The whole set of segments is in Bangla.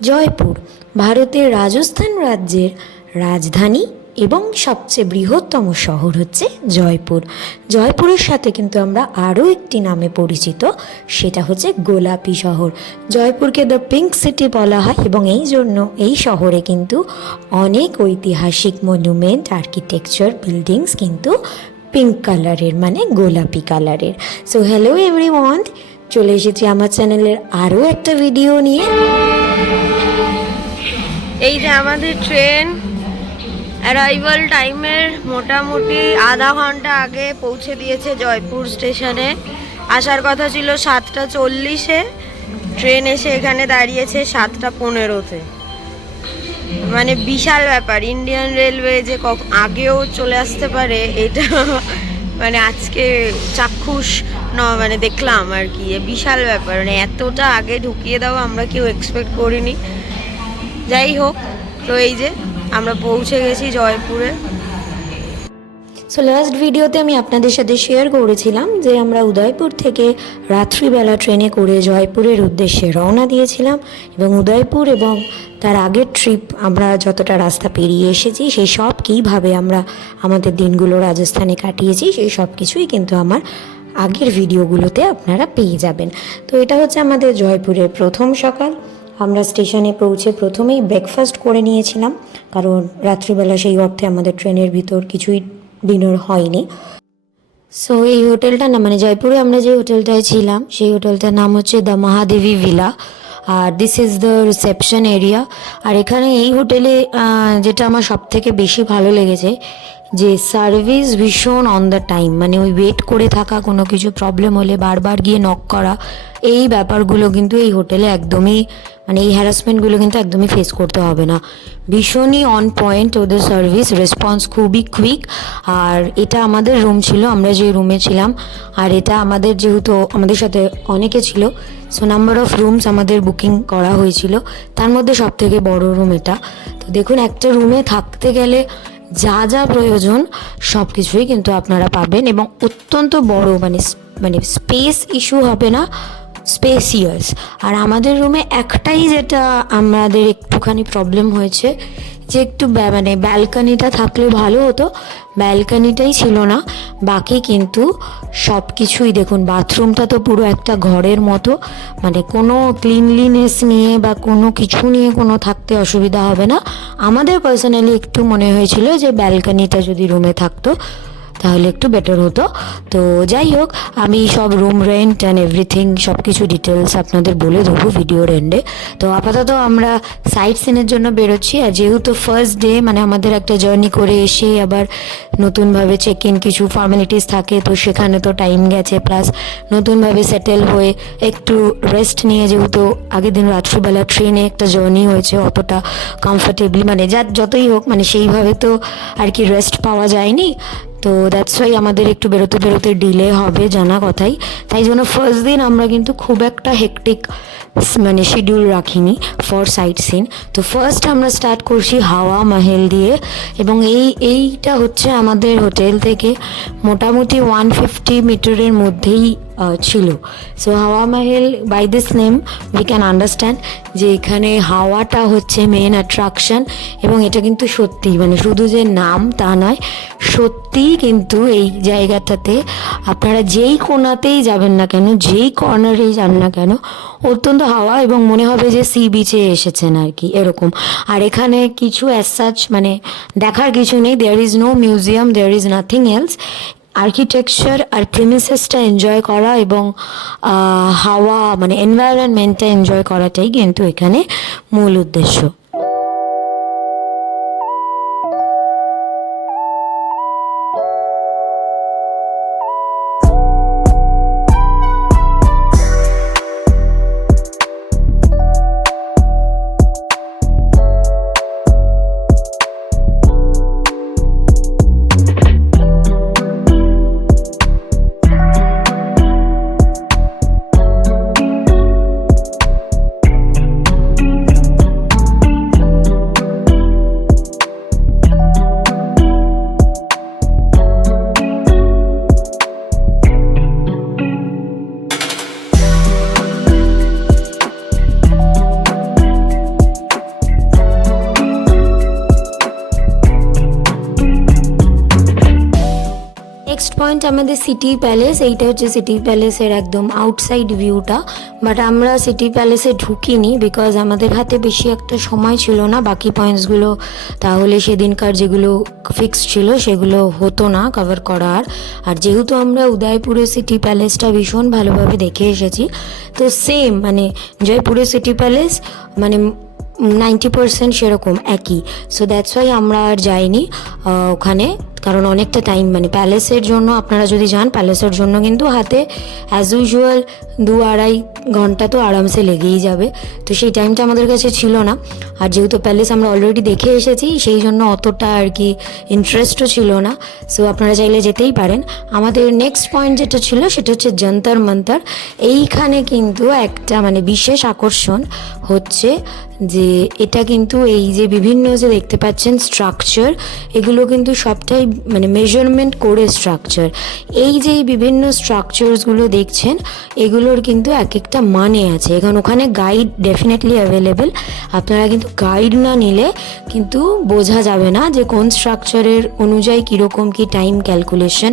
জয়পুর ভারতের রাজস্থান রাজ্যের রাজধানী এবং সবচেয়ে বৃহত্তম শহর হচ্ছে জয়পুর। জয়পুরের সাথে কিন্তু আমরা আরও একটি নামে পরিচিত, সেটা হচ্ছে গোলাপি শহর। জয়পুরকে দ্য পিঙ্ক সিটি বলা হয় এবং এই জন্য এই শহরে কিন্তু অনেক ঐতিহাসিক মনুমেন্ট, আর্কিটেকচার, বিল্ডিংস কিন্তু পিঙ্ক কালারের, মানে গোলাপি কালারের। সো হ্যালো এভরিওয়ান, চলে এসেছি আমার চ্যানেলের আরও একটা ভিডিও নিয়ে। এই যে আমাদের ট্রেন অ্যারাইভাল টাইমের মোটামুটি আধা ঘন্টা আগে পৌঁছে দিয়েছে জয়পুর স্টেশনে। আসার কথা ছিল 7:40-এ, ট্রেন এসে এখানে দাঁড়িয়েছে 7:15-তে। মানে বিশাল ব্যাপার, ইন্ডিয়ান রেলওয়ে যে আগেও চলে আসতে পারে এটা মানে আজকে চাক্ষুষ মানে দেখলাম আর কি। বিশাল ব্যাপার, মানে এতটা আগে ঢুকিয়ে দেওয়া আমরা কেউ এক্সপেক্ট করিনি। যাই হোক, তো এই যে আমরা পৌঁছে গেছি জয়পুরে। সো লাস্ট ভিডিওতে আমি আপনাদের সাথে শেয়ার করেছিলাম যে আমরা উদয়পুর থেকে রাত্রিবেলা ট্রেনে করে জয়পুরের উদ্দেশ্যে রওনা দিয়েছিলাম এবং উদয়পুর এবং তার আগের ট্রিপ আমরা যতটা রাস্তা পেরিয়ে এসেছি সেই সব কীভাবে আমরা আমাদের দিনগুলো রাজস্থানে কাটিয়েছি সেই সব কিছুই কিন্তু আমার আগের ভিডিওগুলোতে আপনারা পেয়ে যাবেন। তো এটা হচ্ছে আমাদের জয়পুরের প্রথম সকাল। আমরা স্টেশনে পৌঁছে প্রথমেই ব্রেকফাস্ট করে নিয়েছিলাম, কারণ রাত্রিবেলা সেই অর্থে আমাদের ট্রেনের ভিতর কিছুই ডিনার হয়নি। সো এই হোটেলটা না, মানে জয়পুরে আমরা যে হোটেলটায় ছিলাম সেই হোটেলটার নাম হচ্ছে দ্য মহাদেবী ভিলা, আর this is the reception area. আর এখানে এই হোটেলে যেটা আমার সব থেকে বেশি ভালো লেগেছে যে সার্ভিস ভীষণ অন দ্য টাইম, মানে ওই ওয়েট করে থাকা, কোনো কিছু প্রবলেম হলে বারবার গিয়ে নক করা, এই ব্যাপারগুলো কিন্তু এই হোটেলে একদমই, মানে এই হ্যারাসমেন্টগুলো কিন্তু একদমই ফেস করতে হবে না। ভীষণই অন পয়েন্ট ওদের সার্ভিস, রেসপন্স খুবই কুইক। আর এটা আমাদের রুম ছিল, আমরা যে রুমে ছিলাম, আর এটা আমাদের যেহেতু আমাদের সাথে অনেকে ছিল, সো নাম্বার অফ রুমস আমাদের বুকিং করা হয়েছিল, তার মধ্যে সব থেকে বড় রুম এটা। তো দেখুন, একটা রুমে থাকতে গেলে যা যা প্রয়োজন সব কিছুই কিন্তু আপনারা পাবেন এবং অত্যন্ত বড়, মানে স্পেস ইস্যু হবে না, স্পেসিয়াস। আর আমাদের রুমে একটাই যেটা আমাদের একটুখানি প্রবলেম হয়েছে যে একটু মানে ব্যালকানিটা থাকলে ভালো হতো, ব্যালকানিটাই ছিল না। বাকি কিন্তু সব কিছুই দেখুন, বাথরুমটা তো পুরো একটা ঘরের মতো, মানে কোনো ক্লিনলিনেস নিয়ে বা কোনো কিছু নিয়ে কোনো থাকতে অসুবিধা হবে না। আমাদের পার্সোনালি একটু মনে হয়েছিল যে ব্যালকানিটা যদি রুমে থাকতো তাহলে একটু বেটার হতো। তো যাই হোক, আমি সব রুম রেন্ট অ্যান্ড এভরিথিং সব কিছু ডিটেলস আপনাদের বলে দেবো ভিডিওর এন্ডে। তো আপাতত আমরা সাইট সিনের জন্য বেরোচ্ছি। আর যেহেতু ফার্স্ট ডে, মানে আমাদের একটা জার্নি করে এসে আবার নতুনভাবে চেক ইন কিছু ফর্মালিটিস থাকে, তো সেখানে তো টাইম গেছে, প্লাস নতুনভাবে সেটেল হয়ে একটু রেস্ট নিয়ে, যেহেতু আগের দিন রাত্রিবেলা ট্রেনে একটা জার্নি হয়েছে, অতটা কমফর্টেবলি, মানে যতই হোক, মানে সেইভাবে তো আর কি রেস্ট পাওয়া যায়নি। তো দ্যাটস ওয়াই আমাদের একটু বেরোতে বেরোতে ডিলে হবে, জানা কথাই। তাই জন্য ফার্স্ট দিন আমরা কিন্তু খুব একটা হেকটিক মানে শিডিউল রাখিনি ফর সাইট সিন। তো ফার্স্ট আমরা স্টার্ট করছি হাওয়া মহল দিয়ে, এবং এইটা হচ্ছে আমাদের হোটেল থেকে মোটামুটি 150 মিটারের মধ্যেই ছিল। So Hawa Mahal, by this name we can understand যে এখানে হাওয়াটা হচ্ছে মেন অ্যাট্রাকশন। এবং এটা কিন্তু সত্যি, মানে শুধু যে নাম তা নয়, সত্যিই কিন্তু এই জায়গাটাতে আপনারা যেই কোণাতেই যাবেন না কেন, যেই কর্নারেই যান না কেন, অত্যন্ত হাওয়া, এবং মনে হবে যে সি বিচে এসেছেন আর কি, এরকম। আর এখানে কিছু অ্যাজ সাচ মানে দেখার কিছু নেই, there is no museum, there is nothing else. Architecture আর প্রিমিসেসটা এনজয় করা এবং হাওয়া, মানে এনভায়রনমেন্টটা এনজয় করাটাই কিন্তু এখানে মূল উদ্দেশ্য। পয়েন্ট আমাদের সিটি প্যালেস। এইটা হচ্ছে সিটি প্যালেসের একদম আউটসাইড ভিউটা, বাট আমরা সিটি প্যালেসে ঢুকিনি বিকজ আমাদের হাতে বেশি একটা সময় ছিল না। বাকি পয়েন্টসগুলো তাহলে সেদিনকার যেগুলো ফিক্স ছিল সেগুলো হতো না কভার করার। আর যেহেতু আমরা উদয়পুরের সিটি প্যালেসটা ভীষণ ভালোভাবে দেখে এসেছি, তো সেম মানে জয়পুরের সিটি প্যালেস মানে 90% সেরকম একই। সো দ্যাটস ওয়াই আমরা আর যাইনি ওখানে, কারণ অনেকটা টাইম মানে প্যালেসের জন্য আপনারা যদি যান প্যালেসের জন্য কিন্তু হাতে অ্যাজ ইউজুয়াল 2-2.5 ঘন্টা তো আরামসে লেগেই যাবে। তো সেই টাইমটা আমাদের কাছে ছিল না। আর যেহেতু প্যালেস আমরা অলরেডি দেখে এসেছি সেই জন্য অতটা আর কি ইন্টারেস্টও ছিল না। সো আপনারা চাইলে যেতেই পারেন। আমাদের নেক্সট পয়েন্ট যেটা ছিল সেটা হচ্ছে যন্তর মন্তর। এইখানে কিন্তু একটা মানে বিশেষ আকর্ষণ হচ্ছে যে এটা কিন্তু এই যে বিভিন্ন যে দেখতে পাচ্ছেন স্ট্রাকচার, এগুলো কিন্তু সবটাই মানে মেজারমেন্ট করে স্ট্রাকচার। এই যে বিভিন্ন স্ট্রাকচারসগুলো দেখছেন এগুলোর কিন্তু এক একটা মানে আছে। এখন ওখানে গাইড ডেফিনেটলি অ্যাভেলেবেল। আপনারা কিন্তু গাইড না নিলে কিন্তু বোঝা যাবে না যে কোন স্ট্রাকচারের অনুযায়ী কীরকম কী টাইম ক্যালকুলেশন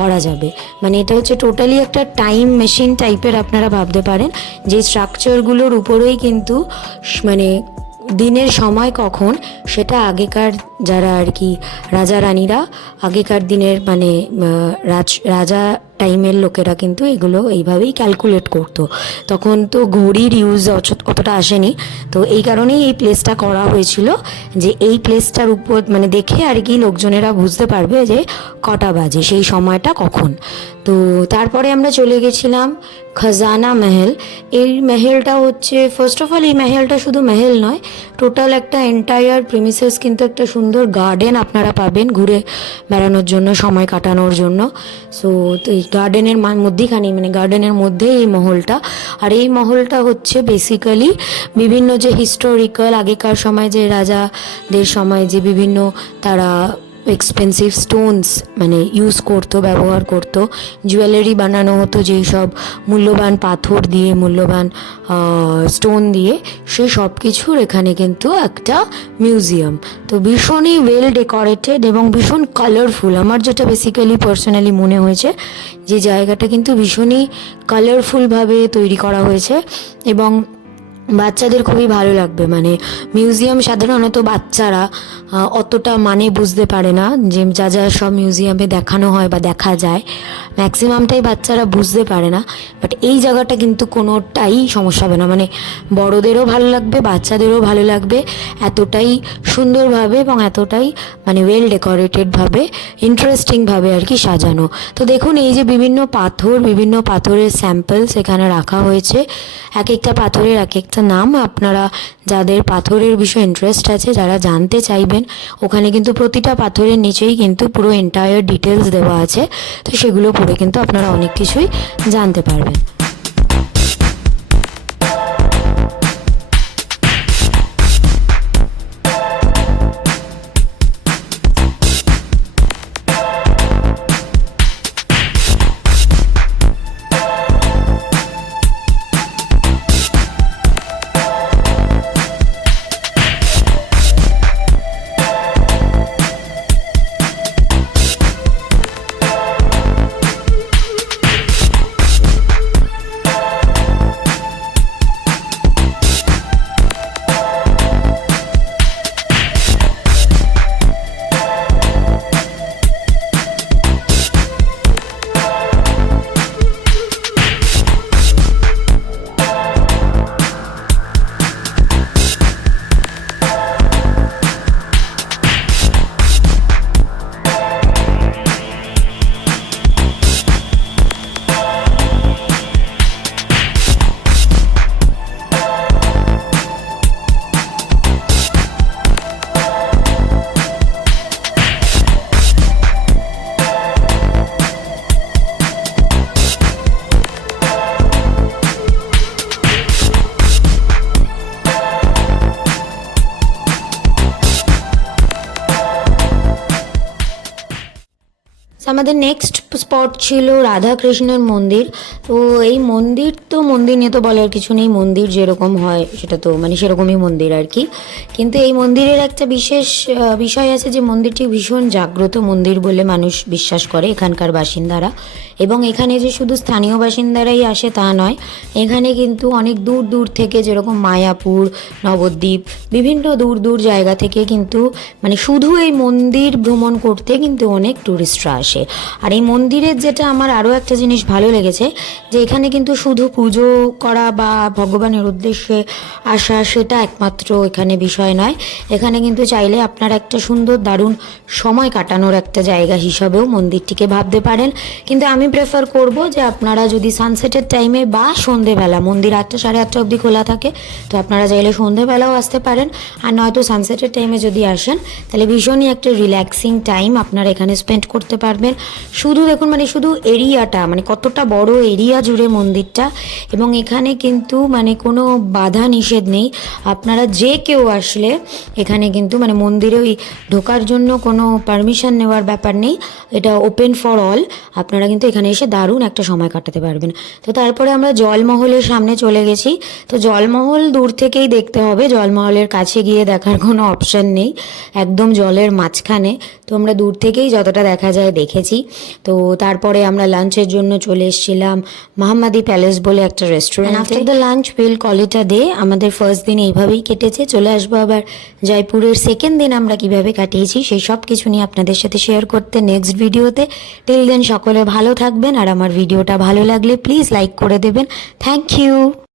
করা যাবে। মানে এটা হচ্ছে টোটালি একটা টাইম মেশিন টাইপের আপনারা ভাবতে পারেন, যে স্ট্রাকচারগুলোর উপরেই কিন্তু মানে দিনের সময় কখন সেটা আগেকার যারা আর কি রাজা রানীরা আগেকার দিনের মানে রাজা টাইমের লোকেরা কিন্তু এগুলো এইভাবেই ক্যালকুলেট করতো। তখন তো ঘড়ির ইউজ অতটা আসেনি, তো এই কারণেই এই প্লেসটা করা হয়েছিল, যে এই প্লেসটার উপর মানে দেখে আর কি লোকজনেরা বুঝতে পারবে যে কটা বাজে, সেই সময়টা কখন। তো তারপরে আমরা চলে গেছিলাম খাজানা মহল। এই মহলটা হচ্ছে ফার্স্ট অফ অল এই মহলটা শুধু মহল নয়, টোটাল একটা এন্টায়ার প্রিমিসেস কিন্তু একটা সুন্দর গার্ডেন আপনারা পাবেন ঘুরে বেড়ানোর জন্য, সময় কাটানোর জন্য। সো তো এই গার্ডেনের মধ্যেখানেই মানে গার্ডেনের মধ্যেই এই মহলটা। আর এই মহলটা হচ্ছে বেসিক্যালি বিভিন্ন যে হিস্টোরিক্যাল আগেকার সময় যে রাজাদের সময় যে বিভিন্ন তারা এক্সপেন্সিভ স্টোনস মানে ইউজ করতো, ব্যবহার করতো, জুয়েলারি বানানো হতো যেই সব মূল্যবান পাথর দিয়ে, মূল্যবান স্টোন দিয়ে, সেই সব কিছুর এখানে কিন্তু একটা মিউজিয়াম। তো ভীষণই ওয়েল ডেকোরেটেড এবং ভীষণ কালারফুল। আমার যেটা বেসিক্যালি পার্সোনালি মনে হয়েছে যে জায়গাটা কিন্তু ভীষণই কালারফুলভাবে তৈরি করা হয়েছে এবং বাচ্চাদের খুবই ভালো লাগবে। মানে মিউজিয়াম সাধারণত বাচ্চারা অতটা মানে বুঝতে পারে না, যে যা যা সব মিউজিয়ামে দেখানো হয় বা দেখা যায় ম্যাক্সিমামটাই বাচ্চারা বুঝতে পারে না। বাট এই জায়গাটা কিন্তু কোনোটাই সমস্যা হবে না, মানে বড়োদেরও ভালো লাগবে বাচ্চাদেরও ভালো লাগবে, এতটাই সুন্দরভাবে এবং এতটাই মানে ওয়েল ডেকোরেটেডভাবে ইন্টারেস্টিংভাবে আর কি সাজানো। তো দেখুন এই যে বিভিন্ন পাথর, বিভিন্ন পাথরের স্যাম্পলস এখানে রাখা হয়েছে। এক একটা পাথরের এক একটা নাম। আপনারা যাদের পাথরের বিষয়ে ইন্টারেস্ট আছে, যারা জানতে চাইবেন, ওখানে কিন্তু প্রতিটা পাথরের নিচেই কিন্তু পুরো এন্টায়ার ডিটেলস দেওয়া আছে। তো সেগুলো পড়ে কিন্তু আপনারা অনেক কিছুই জানতে পারবেন। আমাদের নেক্সট স্পট ছিল রাধাকৃষ্ণের মন্দির। তো এই মন্দির নিয়ে তো বলার কিছু নেই, মন্দির যেরকম হয় সেটা তো মানে সেরকমই মন্দির আর কি। কিন্তু এই মন্দিরের একটা বিশেষ বিষয় আছে যে মন্দিরটি ভীষণ জাগ্রত মন্দির বলে মানুষ বিশ্বাস করে এখানকার বাসিন্দারা। এবং এখানে যে শুধু স্থানীয় বাসিন্দারাই আসে তা নয়, এখানে কিন্তু অনেক দূর দূর থেকে, যেরকম মায়াপুর, নবদ্বীপ, বিভিন্ন দূর দূর জায়গা থেকে কিন্তু মানে শুধু এই মন্দির ভ্রমণ করতে কিন্তু অনেক টুরিস্টরা আসে। আর এই মন্দিরের যেটা আমার আরও একটা জিনিস ভালো লেগেছে, যে এখানে কিন্তু শুধু পুজো করা বা ভগবানের উদ্দেশ্যে আসা সেটা একমাত্র এখানে বিষয় নয়। এখানে কিন্তু চাইলে আপনারা একটা সুন্দর দারুণ সময় কাটানোর একটা জায়গা হিসাবেও মন্দিরটিকে ভাবতে পারেন। কিন্তু আমি প্রেফার করব যে আপনারা যদি সানসেটের টাইমে বা সন্ধেবেলা, মন্দির 8টা 8:30 অবধি খোলা থাকে, তো আপনারা চাইলে সন্ধেবেলাও আসতে পারেন। আর নয়তো সানসেটের টাইমে যদি আসেন তাহলে ভীষণই একটা রিল্যাক্সিং টাইম আপনারা এখানে স্পেন্ড করতে পারবেন। শুধু দেখুন মানে শুধু এরিয়াটা, মানে কতটা বড় এরিয়া জুড়ে মন্দিরটা, এবং এখানে কিন্তু মানে কোনো বাধা নিষেধ নেই। আপনারা যে কেউ আসলে এখানে কিন্তু মানে মন্দিরে ওই ঢোকার জন্য কোনো পারমিশন নেওয়ার ব্যাপার নেই, এটা ওপেন ফর অল। আপনারা কিন্তু এখানে এসে দারুণ একটা সময় কাটাতে পারবেন। তো তারপরে আমরা জলমহলের সামনে চলে গেছি। তো জলমহল দূর থেকেই দেখতে হবে, জলমহলের কাছে গিয়ে দেখার কোনো অপশান নেই, একদম জলের মাঝখানে। তো আমরা দূর থেকেই যতটা দেখা যায় দেখেছি। তো তারপরে আমরা লাঞ্চের জন্য চলে এসেছিলাম মোহাম্মদী প্যালেস বলে একটা restaurant. After the lunch will call it a day. আমাদের ফার্স্ট দিন এইভাবেই কেটেছে। চলে আসবো আবার জয়পুরের সেকেন্ড দিন আমরা কিভাবে কাটিয়েছি সেই সব কিছু নিয়ে আপনাদের সাথে শেয়ার করতে নেক্সট ভিডিওতে। টিল দেন সকলে ভালো থাকবেন, আর আমার ভিডিওটা ভালো লাগলে প্লিজ লাইক করে দেবেন। Thank you.